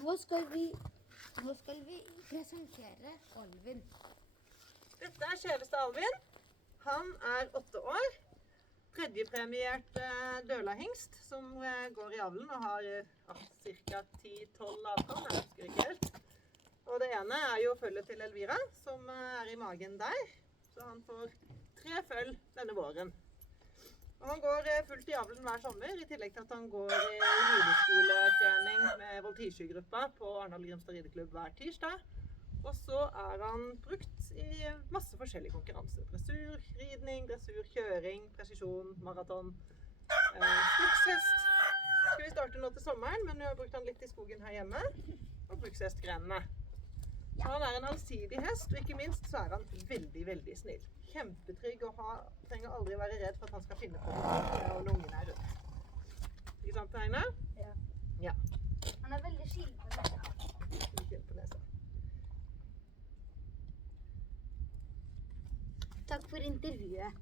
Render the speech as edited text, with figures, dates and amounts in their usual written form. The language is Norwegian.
Nå skal vi presentere Alvin. Dette kjæreste Alvin. Han 8 år. Tredjepremiert dølahingst som går i avlen og har ca. 10-12 avkom, jeg husker ikke helt. Og det ene jo følget til Elvira, som i magen der. Så han får 3 følg denne våren. Og han går fullt i avlen hver sommer, i tillegg til at han går i rideskoletrening med Voltige-gruppa på Arendal Grimstad rideklubb hver tirsdag. Og så han brukt i masse forskjellige konkurranser. Dressur, ridning, dressur, kjøring, presisjon, maraton, skogshest. Skal vi starte nå til sommeren, men vi har brukt han litt i skogen her hjemme. Og brukshestgrenene. Så han en allsidig hest, og ikke minst så han veldig, veldig snill. Kjempetrygg og trenger aldri være redd for at han skal finne på noe når ungen rundt. Ikke sant, Heine? Ja. Ja. Han veldig skilt på nesa. Veldig skilt på nesa. Takk for intervjuet.